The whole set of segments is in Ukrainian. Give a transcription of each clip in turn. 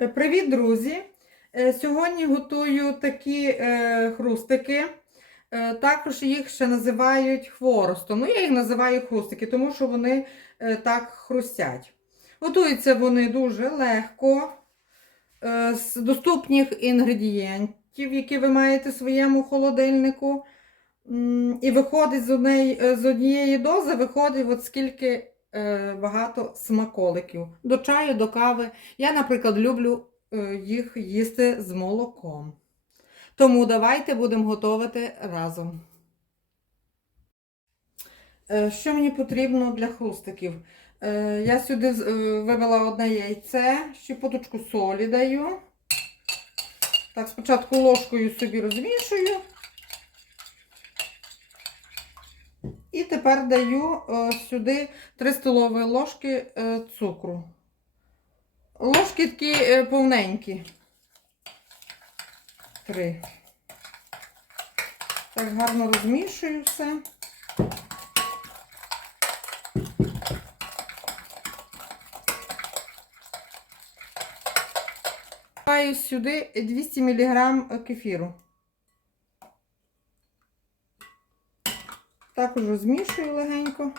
Е, Привіт, друзі! Е, Сьогодні готую такі е, хрустики. Також їх ще називають хворостом. Ну, я їх називаю хрустики, тому що вони так хрустять. Готуються вони дуже легко, з доступних інгредієнтів, які ви маєте в своєму холодильнику. І виходить з однієї, дози, виходить от скільки багато смаколиків. До чаю, до кави. Я, наприклад, люблю е, їх їсти з молоком. Тому давайте будемо готувати разом. Е, Що мені потрібно для хрустиків? Е, Я сюди е, вивела одне яйце, щепоточку солі даю. Так, спочатку ложкою собі розмішую. І тепер даю е, сюди 3 столові ложки е, цукру. Ложки такі е, повненькі. Три. Так гарно розмішую все. Маю сюди 200 мг кефіру. Також розмішую легенько.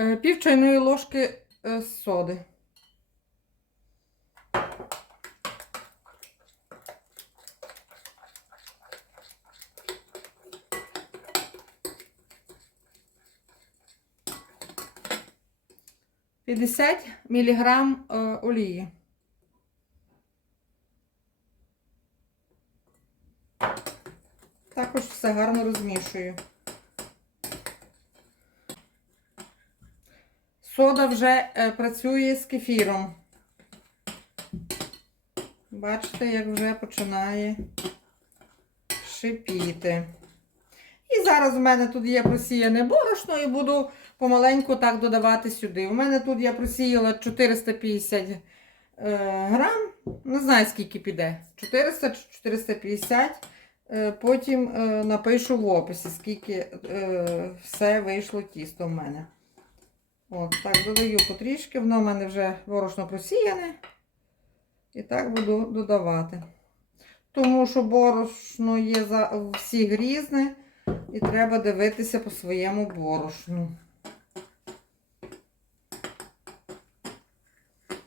Е, Пів чайної ложки е, соди. П'ятдесят міліграм е, олії. Також все гарно розмішую. Сода вже е, працює з кефіром. Бачите, як вже починає шипіти. І зараз у мене тут є просіяне борошно і буду помаленьку так додавати сюди. У мене тут я просіяла 450 е, грам. Не знаю, скільки піде. 400 чи 450. Е, потім е, напишу в описі, скільки все вийшло тісто в мене. От, так, додаю потрішки, воно в мене вже борошно просіяне. І так буду додавати. Тому що борошно є за всіх різне, і треба дивитися по своєму борошну.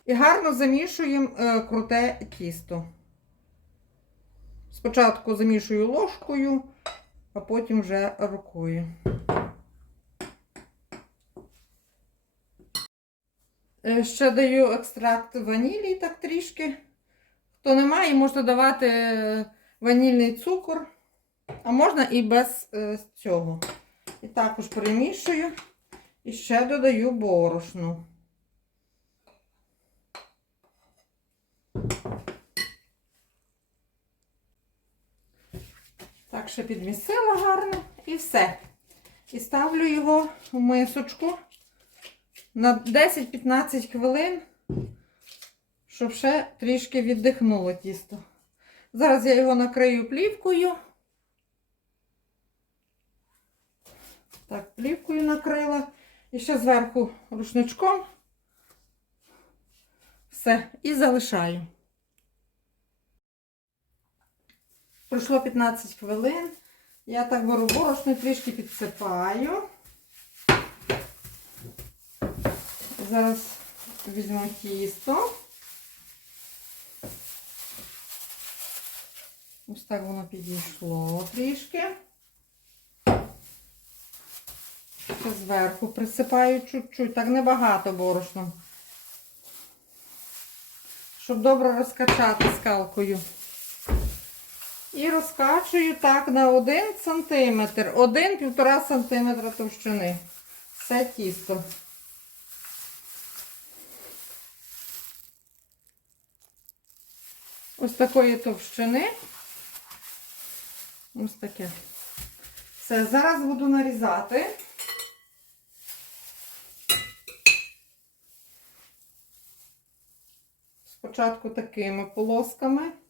І гарно замішуємо е, круте тісто. Спочатку замішую ложкою, а потім вже рукою. Е, Ще даю екстракт ванілі так трішки. Хто не має, можна давати е, ванільний цукор, а можна і без цього. І також перемішую і ще додаю борошну. Так, ще підмісила гарно і все. І ставлю його в мисочку на 10-15 хвилин, щоб ще трішки віддихнуло тісто. Зараз я його накрию плівкою. Так, плівкою накрила. І ще зверху рушничком. Все, і залишаю. Пройшло 15 хвилин. Я так беру борошно, трішки підсипаю. Зараз візьму тісто. Ось так воно підійшло трішки. Ще зверху присипаю чуть-чуть, так небагато борошном. Щоб добре розкачати скалкою. І розкачую так на 1 см, 1-1,5 см товщини. Все тісто. Ось такої товщини. Ось таке. Все, зараз буду нарізати. спочатку такими полосками.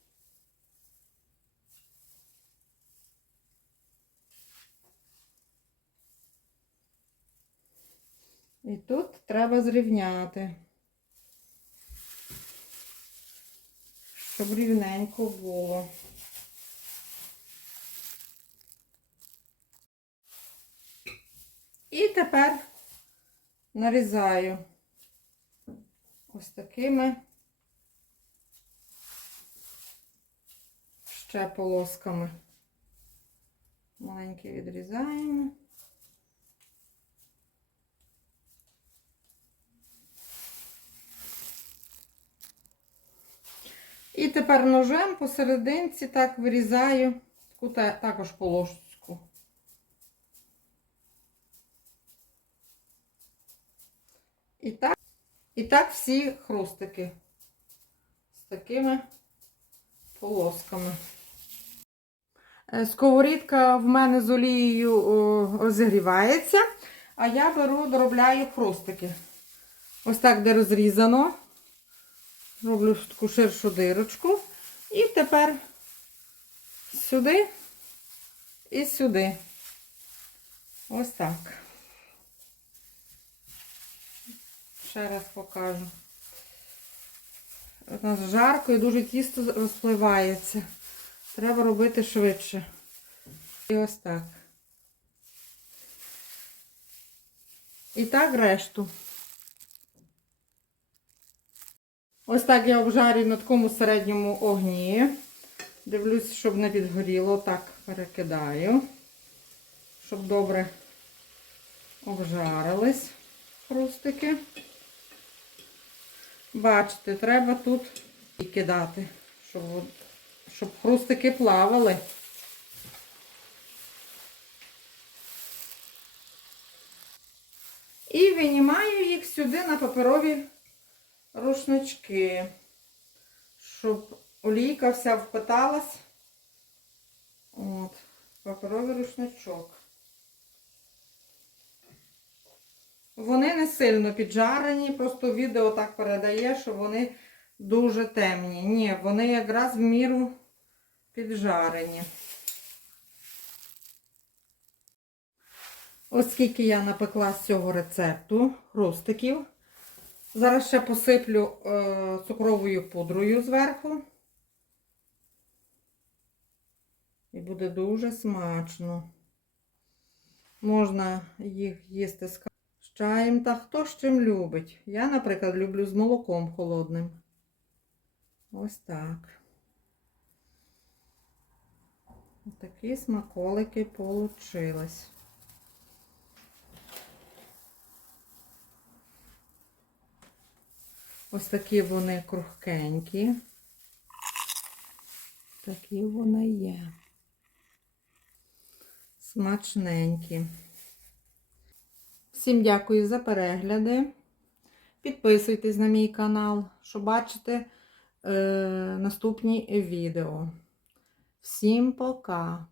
І тут треба зрівняти, щоб рівненько було. І тепер нарізаю ось такими ще полосками. Маленькі відрізаємо. І тепер ножем посерединці так вирізаю таку також полоску. І так, і так всі хрустики з такими полосками. Е, Сковорідка в мене з олією розігрівається, а я беру, доробляю хрустики. Ось так, де розрізано. Роблю таку ширшу дирочку. І тепер сюди і сюди. Ось так. Ще раз покажу. У нас жарко і дуже тісто розпливається. Треба робити швидше. І ось так. І так решту. Ось так я обжарюю на такому середньому огні. Дивлюсь, щоб не підгоріло. Так перекидаю, щоб добре обжарились хрустики. Бачите, треба тут і кидати, щоб, щоб хрустики плавали. І винімаю їх сюди на паперові рушнички, щоб олійка вся впиталась. От, паперовий рушничок. Вони не сильно піджарені, просто відео так передає, що вони дуже темні. Ні, вони якраз в міру піджарені. Оскільки я напекла з цього рецепту хрустиків, зараз ще посиплю е, цукровою пудрою зверху. І буде дуже смачно. Можна їх їсти з чаєм та хто з чим любить. Я, наприклад, люблю з молоком холодним. Ось так. Такі смаколики получились. Ось такі вони крухкенькі. Такі вони є. Смачненькі. Всім дякую за перегляди. Підписуйтесь на мій канал, щоб бачити е, наступні відео. Всім пока!